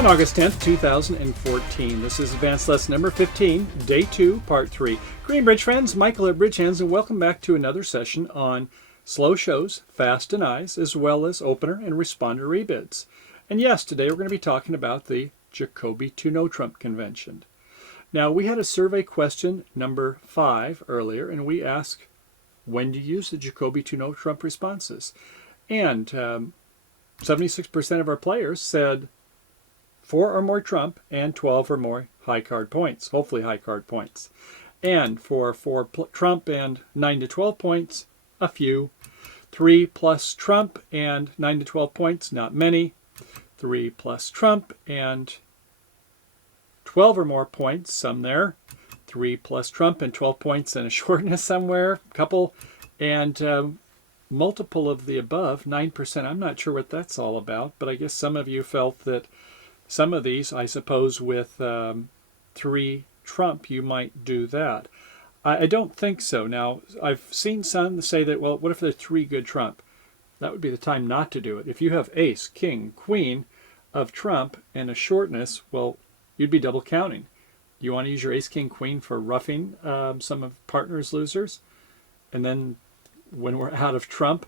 On August 10th, 2014, this is Advanced Lesson number 15, Day 2, Part 3. Green Bridge friends, Michael at Bridgehands, and welcome back to another session on slow shows, fast denies, as well as opener and responder rebids. And yes, today we're going to be talking about the Jacobi to no trump convention. Now, we had a survey question number 5 earlier, and we asked, when do you use the Jacobi to no trump responses? And 76% of our players said 4 or more trump and 12 or more high card points, hopefully high card points. And for 4 trump and 9 to 12 points, a few. 3 plus trump and 9 to 12 points, not many. 3 plus trump and 12 or more points, some there. 3 plus trump and 12 points and a shortness somewhere, a couple. And multiple of the above, 9%. I'm not sure what that's all about, but I guess some of you felt that some of these, I suppose, with 3 trump, you might do that. I don't think so. Now, I've seen some say that, well, what if there's 3 good trump? That would be the time not to do it. If you have ace, king, queen of trump and a shortness, well, you'd be double counting. You want to use your ace, king, queen for roughing some of partner's losers? And then when we're out of trump,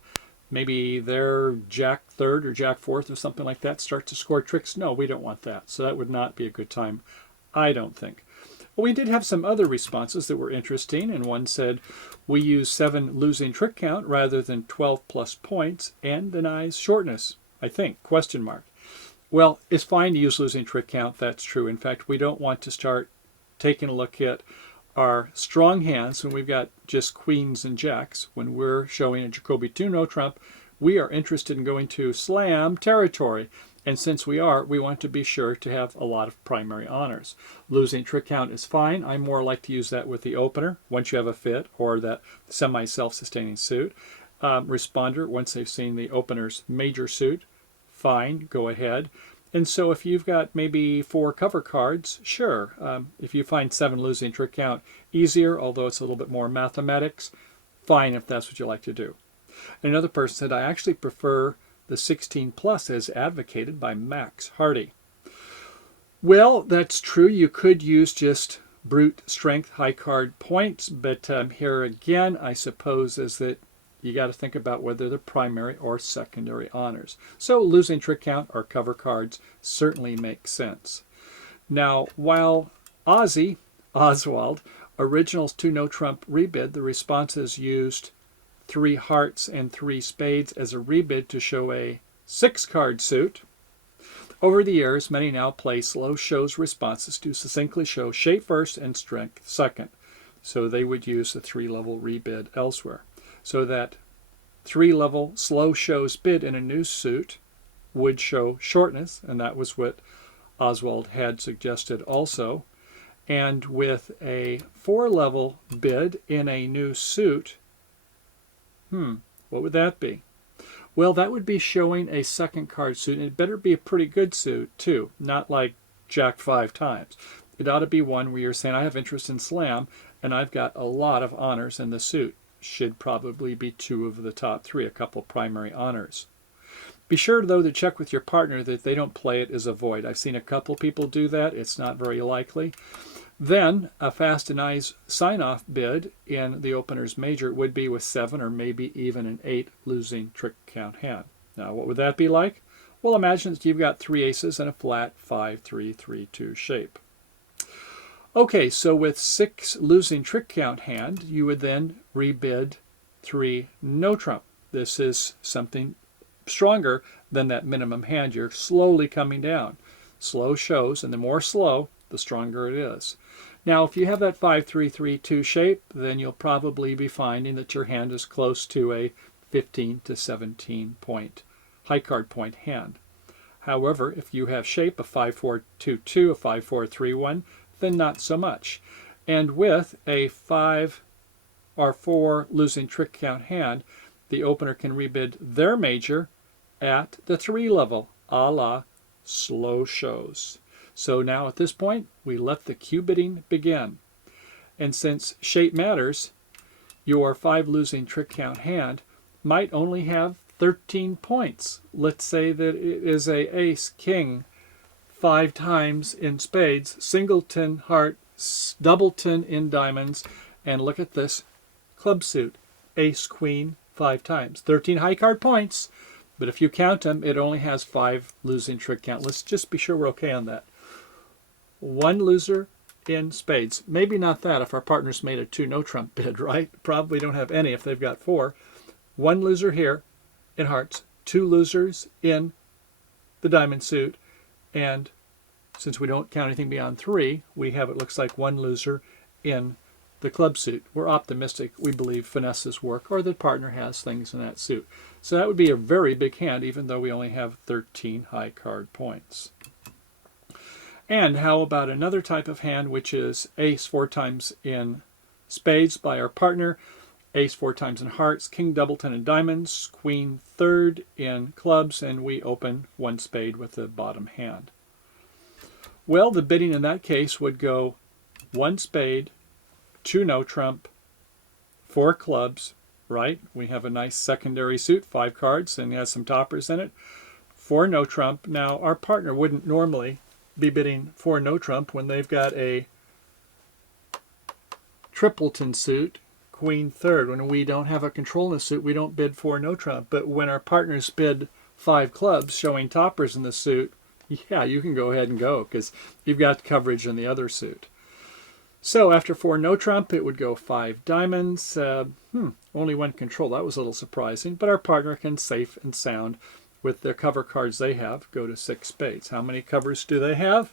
maybe their jack third or jack fourth or something like that start to score tricks. No, we don't want that. So that would not be a good time, I don't think. Well, we did have some other responses that were interesting, and one said we use 7 losing trick count rather than 12 plus points and denies shortness, I think, question mark. Well, it's fine to use losing trick count, that's true. In fact, we don't want to start taking a look at our strong hands when we've got just queens and jacks. When we're showing a Jacobi to no trump, we are interested in going to slam territory. And since we are, we want to be sure to have a lot of primary honors. Losing trick count is fine. I more like to use that with the opener once you have a fit or that semi-self-sustaining suit. Responder, once they've seen the opener's major suit, fine, go ahead. And so if you've got maybe 4 cover cards, sure. If you find 7 losing trick count easier, although it's a little bit more mathematics, fine if that's what you like to do. And another person said, I actually prefer the 16 plus as advocated by Max Hardy. Well, that's true. You could use just brute strength high card points, but here again, I suppose is that you got to think about whether they're primary or secondary honors. So losing trick count or cover cards certainly makes sense. Now, while Oswald, originals to no trump rebid, the responses used 3 hearts and 3 spades as a rebid to show a 6-card suit. Over the years, many now play slow shows responses to succinctly show shape first and strength second. So they would use the 3-level rebid elsewhere. So that 3-level slow shows bid in a new suit would show shortness, and that was what Oswald had suggested also. And with a 4-level bid in a new suit, what would that be? Well, that would be showing a 2nd card suit, and it better be a pretty good suit too, not like jack 5 times. It ought to be one where you're saying, I have interest in slam, and I've got a lot of honors in the suit. Should probably be 2 of the top 3, a couple primary honors. Be sure, though, to check with your partner that they don't play it as a void. I've seen a couple people do that. It's not very likely. Then, a fast denies sign-off bid in the opener's major would be with 7 or maybe even an 8 losing trick count hand. Now, what would that be like? Well, imagine that you've got 3 aces and a flat 5-3-3-2 shape. Okay, so with 6 losing trick count hand, you would then rebid 3 no trump. This is something stronger than that minimum hand. You're slowly coming down. Slow shows, and the more slow, the stronger it is. Now, if you have that 5-3-3-2 shape, then you'll probably be finding that your hand is close to a 15 to 17 point high card point hand. However, if you have shape a 5-4-2-2, a 5-4-3-1, then not so much. And with a 5 or 4 losing trick count hand, the opener can rebid their major at the 3 level, a la slow shows. So now at this point, we let the cue bidding begin. And since shape matters, your 5 losing trick count hand might only have 13 points. Let's say that it is a ace, king, 5 times in spades, singleton, heart, doubleton in diamonds, and look at this club suit, ace, queen, 5 times. 13 high card points, but if you count them, it only has 5 losing trick count. Let's just be sure we're okay on that. 1 loser in spades. Maybe not that if our partners made a 2 no trump bid, right? Probably don't have any if they've got 4. 1 loser here in hearts, 2 losers in the diamond suit, and since we don't count anything beyond 3, we have, it looks like, 1 loser in the club suit. We're optimistic. We believe finesses work, or the partner has things in that suit. So that would be a very big hand, even though we only have 13 high card points. And how about another type of hand, which is ace 4 times in spades by our partner, ace 4 times in hearts, king doubleton in diamonds, queen third in clubs, and we open 1 spade with the bottom hand. Well, the bidding in that case would go 1 spade, 2 no trump, 4 clubs, right? We have a nice secondary suit, 5 cards, and it has some toppers in it. 4 no trump. Now, our partner wouldn't normally be bidding 4 no trump when they've got a tripleton suit, queen third. When we don't have a control in the suit, we don't bid 4 no trump. But when our partners bid 5 clubs showing toppers in the suit, yeah, you can go ahead and go because you've got coverage in the other suit. So after 4 no trump, it would go 5 diamonds. Only 1 control. That was a little surprising, but our partner can safe and sound with the cover cards they have go to 6 spades. How many covers do they have?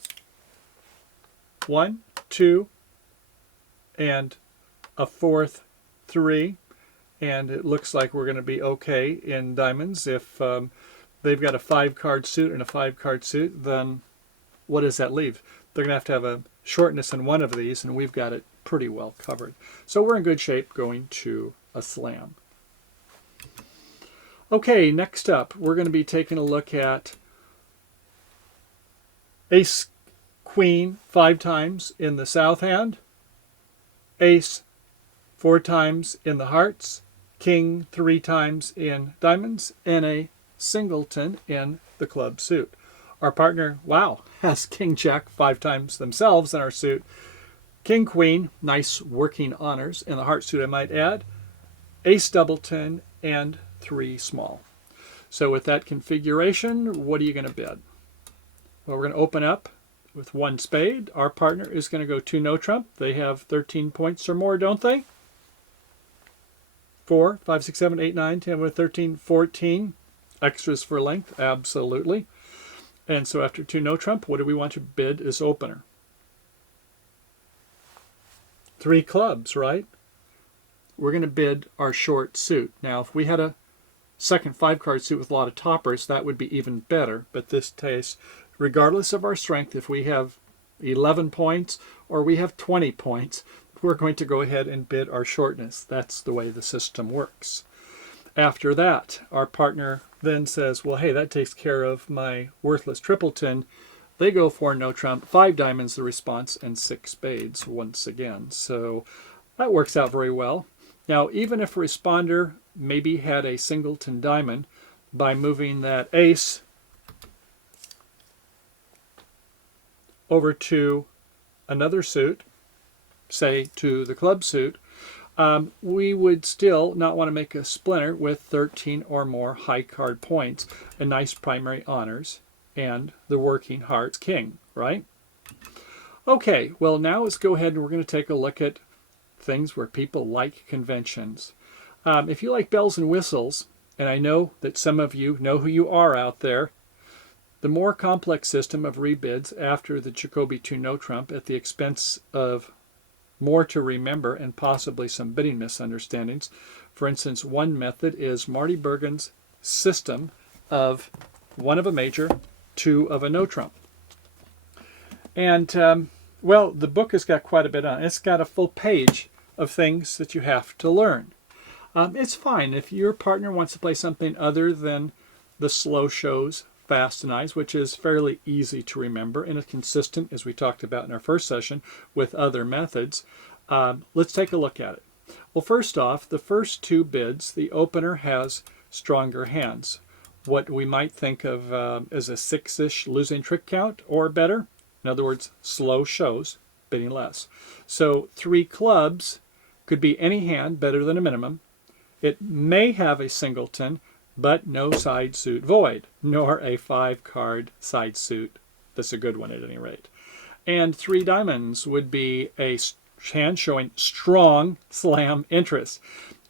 1, 2, and a 4th 3. And it looks like we're going to be okay in diamonds. If they've got a 5-card suit and a 5-card suit, then what does that leave? They're going to have a shortness in one of these, and we've got it pretty well covered. So we're in good shape going to a slam. Okay, next up, we're going to be taking a look at ace, queen 5 times in the south hand, ace 4 times in the hearts, king 3 times in diamonds, and a singleton in the club suit. Our partner, wow, has king jack 5 times themselves in our suit. King queen, nice working honors in the heart suit, I might add. Ace doubleton and 3 small. So with that configuration, what are you going to bid? Well, we're going to open up with 1 spade. Our partner is going to go 2 no trump. They have 13 points or more, don't they? 4, 5, 6, 7, 8, 9, 10, with 13, 14. Extras for length, absolutely. And so after 2 no trump, what do we want to bid as opener? 3 clubs, right? We're going to bid our short suit. Now, if we had a second 5-card suit with a lot of toppers, that would be even better. But this case, regardless of our strength, if we have 11 points or we have 20 points, we're going to go ahead and bid our shortness. That's the way the system works. After that, our partner then says, well, hey, that takes care of my worthless tripleton. They go for no trump, 5 diamonds the response, and 6 spades once again. So that works out very well. Now, even if a responder maybe had a singleton diamond, by moving that ace over to another suit, say to the club suit, we would still not want to make a splinter with 13 or more high card points, a nice primary honors, and the working hearts king, right? Okay, well now let's go ahead and we're going to take a look at things where people like conventions. If you like bells and whistles, and I know that some of you know who you are out there, the more complex system of rebids after the Jacoby 2 no trump at the expense of more to remember and possibly some bidding misunderstandings. For instance, one method is Marty Bergen's system of 1 of a major, 2 of a no trump. And, well, the book has got quite a bit on it. It's got a full page of things that you have to learn. It's fine if your partner wants to play something other than the slow shows, fast and eyes, which is fairly easy to remember and is consistent, as we talked about in our first session, with other methods. Let's take a look at it. Well, first off, the first 2 bids, the opener has stronger hands. what we might think of as a 6-ish losing trick count or better. In other words, slow shows, bidding less. So 3 clubs could be any hand better than a minimum. It may have a singleton, but no side suit void, nor a 5-card side suit. That's a good one at any rate. And 3 diamonds would be a hand showing strong slam interest.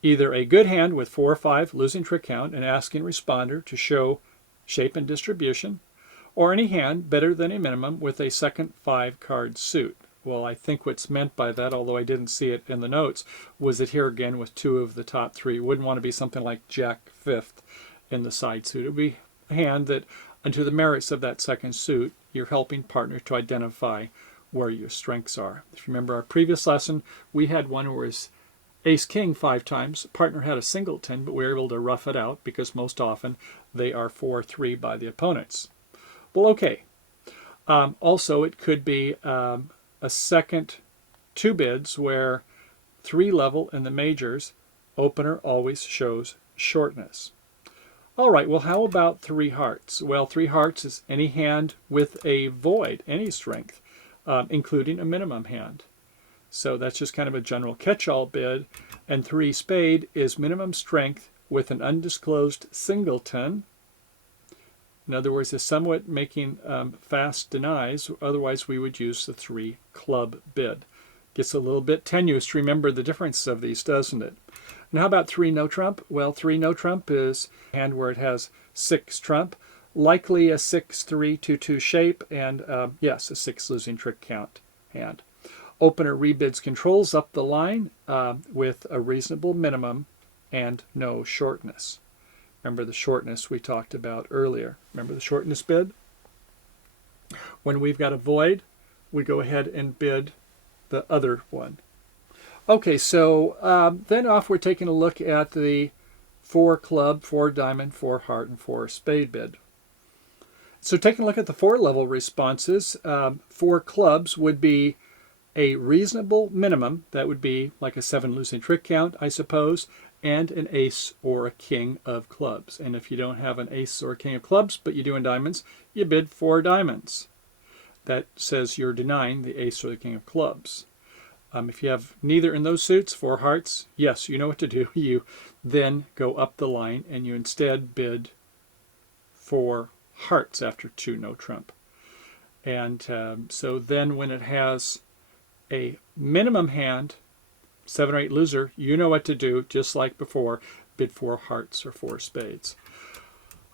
Either a good hand with 4 or 5 losing trick count and asking responder to show shape and distribution, or any hand better than a minimum with a second 5-card suit. Well, I think what's meant by that, although I didn't see it in the notes, was that here again with 2 of the top 3, wouldn't want to be something like Jack 5th in the side suit. It would be a hand that, unto the merits of that second suit, you're helping partner to identify where your strengths are. If you remember our previous lesson, we had one where it was Ace-King 5 times. Partner had a singleton, but we were able to rough it out because most often they are 4-3 by the opponents. Well, okay. Also, it could be a second 2 bids where 3 level in the majors, opener always shows shortness. All right, well, how about 3 hearts? Well, 3 hearts is any hand with a void, any strength, including a minimum hand. So that's just kind of a general catch-all bid. And 3 spade is minimum strength with an undisclosed singleton. In other words, it's somewhat making fast denies. Otherwise, we would use the 3 club bid. Gets a little bit tenuous to remember the difference of these, doesn't it? And how about 3 no trump? Well, 3 no trump is a hand where it has 6 trump, likely a 6-3-2-2 shape, and yes, a 6 losing trick count hand. Opener rebids controls up the line with a reasonable minimum and no shortness. Remember the shortness we talked about earlier. Remember the shortness bid? When we've got a void, we go ahead and bid the other one. Okay, so then off we're taking a look at the 4 club, 4 diamond, 4 heart, and 4 spade bid. So taking a look at the 4 level responses, 4 clubs would be a reasonable minimum. That would be like a 7 losing trick count, I suppose, and an ace or a king of clubs. And if you don't have an ace or a king of clubs, but you do in diamonds, you bid 4 diamonds. That says you're denying the ace or the king of clubs. If you have neither in those suits, 4 hearts, yes, you know what to do. You then go up the line and you instead bid 4 hearts after 2 no trump. And so then when it has a minimum hand, 7 or 8 loser, you know what to do, just like before, bid 4 hearts or 4 spades.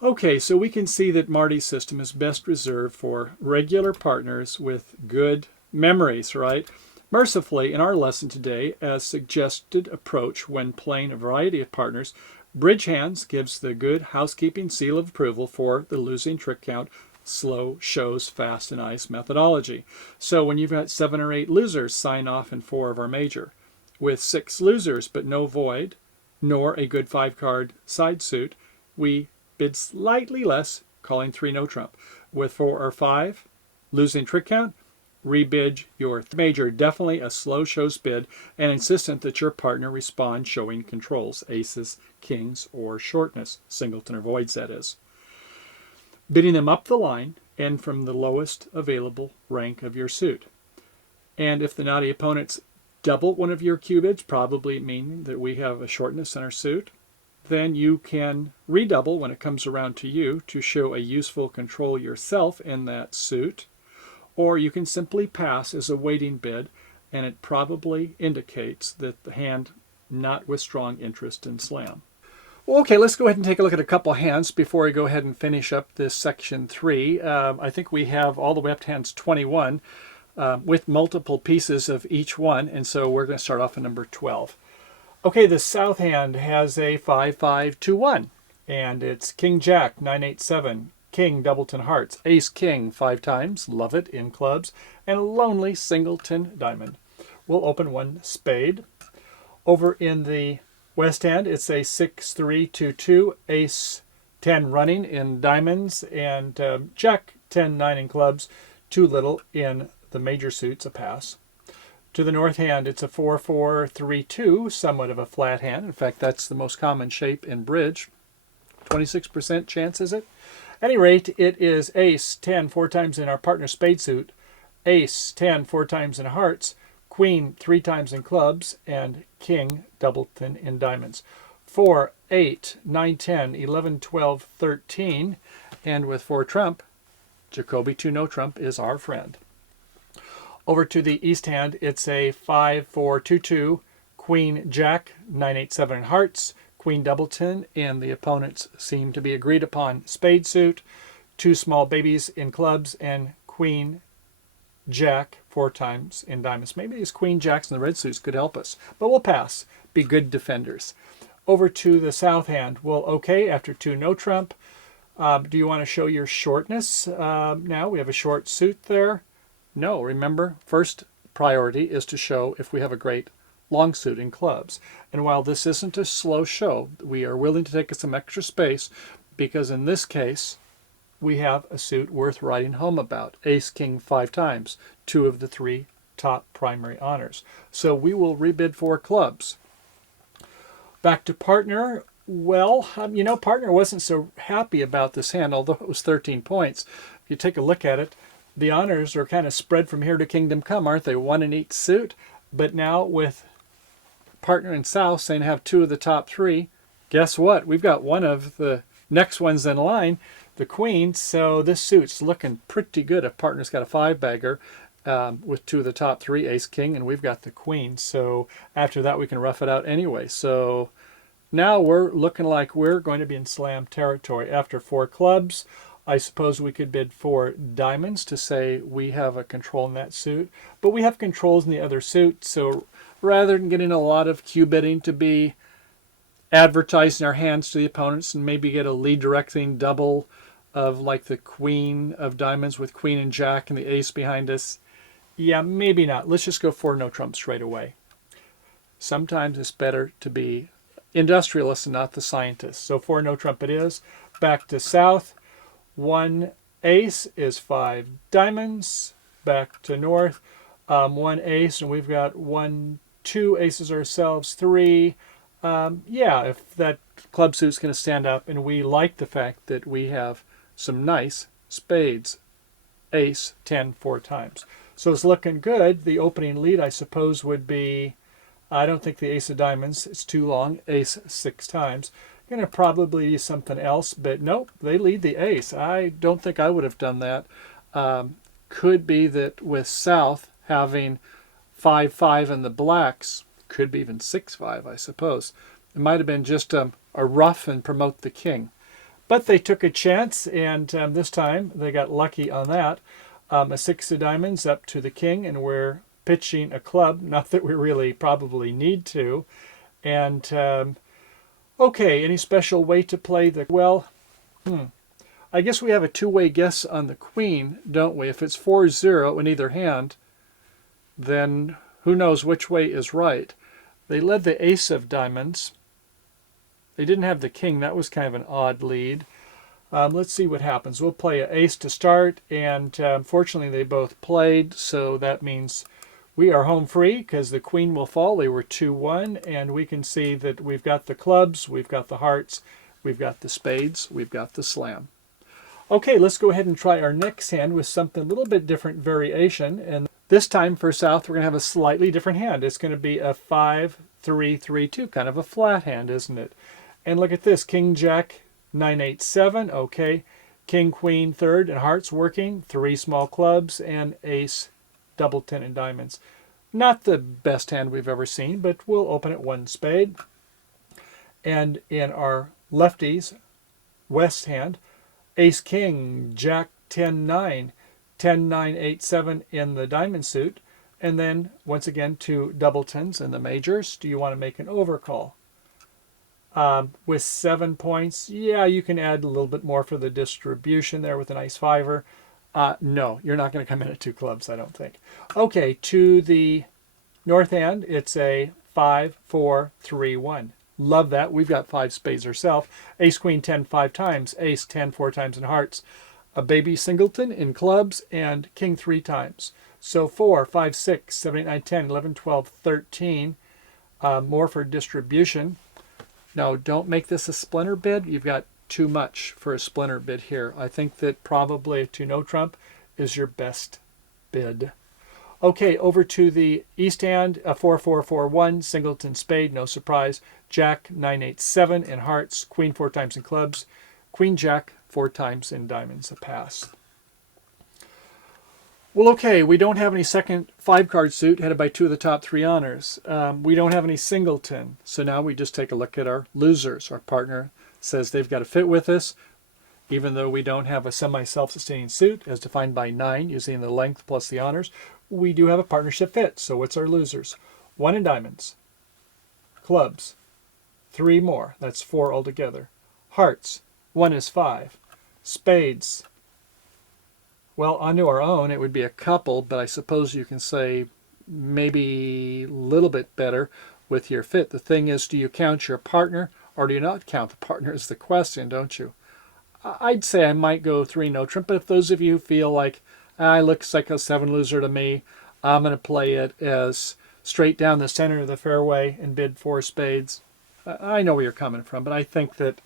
Okay, so we can see that Marty's system is best reserved for regular partners with good memories, right? Mercifully, in our lesson today, as suggested approach when playing a variety of partners, Bridge Hands gives the good housekeeping seal of approval for the losing trick count, slow shows, fast and ice methodology. So when you've got 7 or 8 losers, sign off in 4 of our major. With 6 losers but no void, nor a good 5-card side suit, we bid slightly less, calling 3 no trump. With 4 or 5, losing trick count, rebid your major, definitely a slow shows bid, and insistent that your partner respond showing controls, aces, kings, or shortness, singleton or voids that is. Bidding them up the line and from the lowest available rank of your suit. And if the naughty opponents double one of your Q bids, probably meaning that we have a shortness in our suit, then you can redouble when it comes around to you to show a useful control yourself in that suit. Or you can simply pass as a waiting bid, and it probably indicates that the hand not with strong interest in slam. Well, okay, let's go ahead and take a look at a couple hands before we go ahead and finish up this section 3. I think we have all the way up to hands 21 with multiple pieces of each one, and so we're going to start off at number 12. Okay, the south hand has a 5-5-2-1, and it's King Jack 9-8-7. King, doubleton hearts, ace, king, 5 times, love it, in clubs, and a lonely singleton diamond. We'll open 1 spade. Over in the west hand, it's a 6-3-2-2, ace, 10 running in diamonds, and Jack, 10-9 in clubs, too little in the major suits, a pass. To the north hand, it's a 4-4-3-2, somewhat of a flat hand. In fact, that's the most common shape in bridge. 26% chance, is it? At any rate, it is ace 10 4 times in our partner spade suit, ace 10 4 times in hearts, queen 3 times in clubs, and king doubleton in diamonds. 4, 8, 9, 10, 11, 12, 13, and with 4 trump, Jacoby 2 no trump is our friend. Over to the east hand, it's a 5, 4, 2, 2, queen jack, 9, 8, 7 in hearts, queen doubleton, and the opponents seem to be agreed upon spade suit, 2 small babies in clubs, and queen jack 4 times in diamonds. Maybe these queen jacks in the red suits could help us, but we'll pass. Be good defenders. Over to the south hand. Well, okay, after 2 no trump. Do you want to show your shortness? Now we have a short suit there. No, remember, first priority is to show if we have a great long suit in clubs. And while this isn't a slow show, we are willing to take some extra space because in this case, we have a suit worth writing home about. Ace, king 5 times, 2 of the 3 top primary honors. So we will rebid 4 clubs. Back to partner. Well, partner wasn't so happy about this hand, although it was 13 points. If you take a look at it, the honors are kind of spread from here to kingdom come, aren't they? 1 in each suit. But now with partner in south saying have 2 of the top 3, guess what? We've got one of the next ones in line, the queen. So this suit's looking pretty good if partner's got a 5-bagger with 2 of the top 3, ace, king, and we've got the queen. So after that, we can rough it out anyway. So now we're looking like we're going to be in slam territory. After 4 clubs, I suppose we could bid 4 diamonds to say we have a control in that suit. But we have controls in the other suit, so rather than getting a lot of cue bidding to be advertising our hands to the opponents and maybe get a lead directing double of like the queen of diamonds with queen and jack and the ace behind us, yeah, maybe not. Let's just go 4 no trump straight away. Sometimes it's better to be industrialists and not the scientists. So 4 no trump it is. Back to south. 1 ace is 5 diamonds. Back to north. 1 ace, and we've got 2 aces ourselves, 3. Yeah, if that club suit's going to stand up, and we like the fact that we have some nice spades. Ace 10 4 times. So it's looking good. The opening lead, I suppose, would be, I don't think the ace of diamonds, it's too long, ace 6 times. Going to probably be something else, but nope, they lead the ace. I don't think I would have done that. Could be that with south having 5-5 and the blacks, could be even 6-5, I suppose. It might have been just a rough and promote the king. But they took a chance, and this time they got lucky on that. A 6 of diamonds up to the king, and we're pitching a club. Not that we really probably need to. And, okay, any special way to play the... Well, I guess we have a 2-way guess on the queen, don't we? If it's 4-0 in either hand, then who knows which way is right. They led the ace of diamonds. They didn't have the king. That was kind of an odd lead. Let's see what happens. We'll play an ace to start, and fortunately they both played, so that means we are home free because the queen will fall. They were 2-1, and we can see that we've got the clubs, we've got the hearts, we've got the spades, we've got the slam. Okay, let's go ahead and try our next hand with something a little bit different variation. And this time for south, we're going to have a slightly different hand. It's going to be a 5-3-3-2, kind of a flat hand, isn't it? And look at this, king, jack, 9-8, 7, okay. King, queen, third, and hearts working, 3 small clubs, and ace, double 10 in diamonds. Not the best hand we've ever seen, but we'll open it 1 spade. And in our lefties, west hand, ace, king, jack, 10-9, 10-9, 8-7 in the diamond suit. And then, once again, 2 double 10s in the majors. Do you want to make an overcall? With 7 points, yeah, you can add a little bit more for the distribution there with a nice 5er. No, you're not going to come in at 2 clubs, I don't think. Okay, to the north hand, it's a 5-4-3-1. Love that. We've got 5 spades ourselves. Ace, queen, 10 5 times. Ace, 10 4 times in hearts. A baby singleton in clubs, and king 3 times. So 4, 5, 6, 7, 8, 9, 10, 11, 12, 13. More for distribution. Now, don't make this a splinter bid. You've got too much for a splinter bid here. I think that probably a 2 no trump is your best bid. Okay, over to the East Hand, a 4-4-4-1, singleton spade, no surprise. Jack, 9-8-7 in hearts, queen 4 times in clubs, queen jack 4 times in diamonds, a pass. Well, okay, we don't have any second 5-card suit headed by 2 of the top 3 honors. We don't have any singleton, so now we just take a look at our losers. Our partner says they've got to fit with us, even though we don't have a semi-self-sustaining suit, as defined by 9, using the length plus the honors. We do have a partnership fit, so what's our losers? 1 in diamonds, clubs, 3 more, that's 4 altogether. Hearts, 1 is 5. Spades, well, onto our own, it would be a couple, but I suppose you can say maybe a little bit better with your fit. The thing is, do you count your partner or do you not count the partner is the question, don't you? I'd say I might go 3 no trump, but if those of you feel like, I looks like a 7 loser to me, I'm going to play it as straight down the center of the fairway and bid 4 spades. I know where you're coming from, but I think that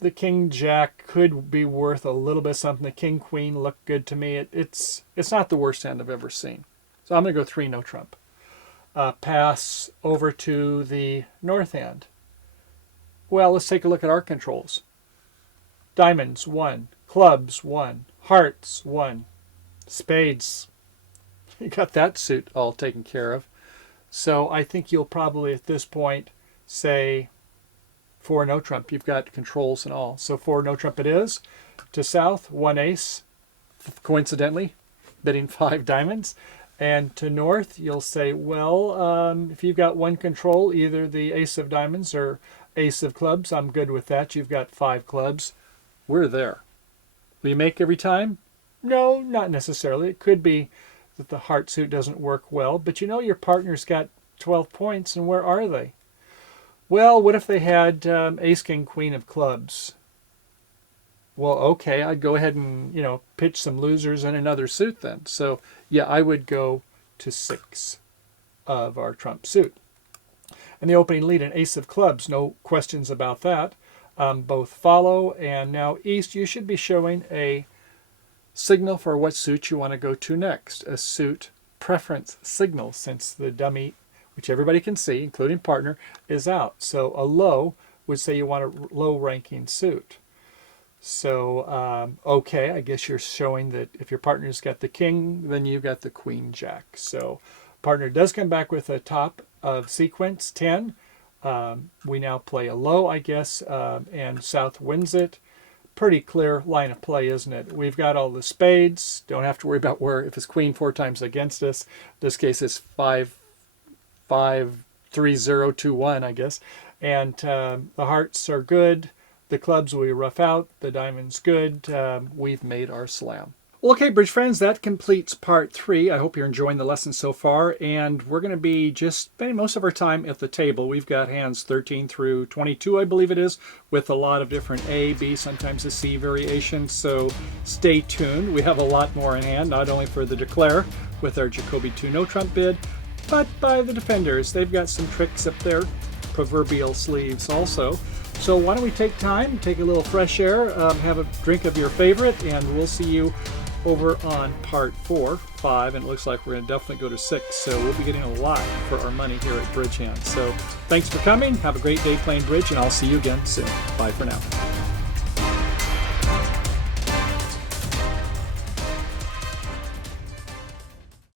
the king jack could be worth a little bit something. The king queen looked good to me. It's not the worst hand I've ever seen. So I'm going to go 3 no trump. Pass over to the north hand. Well, let's take a look at our controls. Diamonds, 1. Clubs, 1. Hearts, 1. Spades. You got that suit all taken care of. So I think you'll probably at this point say 4 no trump. You've got controls and all. So 4 no trump it is. To south, 1 ace, coincidentally, bidding 5 diamonds. And to north, you'll say, well, if you've got 1 control, either the ace of diamonds or ace of clubs, I'm good with that. You've got 5 clubs. We're there. Will you make every time? No, not necessarily. It could be that the heart suit doesn't work well, but you know your partner's got 12 points, and where are they? Well, what if they had ace, king, queen of clubs? Well, okay, I'd go ahead and, pitch some losers in another suit then. So, yeah, I would go to 6 of our trump suit. And the opening lead, an ace of clubs, no questions about that. Both follow, and now east, you should be showing a signal for what suit you want to go to next, a suit preference signal, since the dummy, which everybody can see, including partner, is out. So a low would say you want a low-ranking suit. So, okay, I guess you're showing that if your partner's got the king, then you've got the queen jack. So partner does come back with a top of sequence, 10. We now play a low, I guess, and south wins it. Pretty clear line of play, isn't it? We've got all the spades. Don't have to worry about where, if it's queen 4 times against us. This case is 5, 5, 3, 0, 2, 1, I guess. And the hearts are good. The clubs we rough out. The diamonds good. We've made our slam. Well, okay, bridge friends, that completes part 3. I hope you're enjoying the lesson so far, and we're going to be just spending most of our time at the table. We've got hands 13 through 22, I believe it is, with a lot of different A, B, sometimes a C variations, so stay tuned. We have a lot more in hand, not only for the declare with our Jacoby 2 no trump bid, but by the defenders. They've got some tricks up their proverbial sleeves also. So why don't we take time, take a little fresh air, have a drink of your favorite, and we'll see you over on part 4, 5, and it looks like we're going to definitely go to 6. So we'll be getting a lot for our money here at Bridge Hands. So thanks for coming. Have a great day playing bridge, and I'll see you again soon. Bye for now.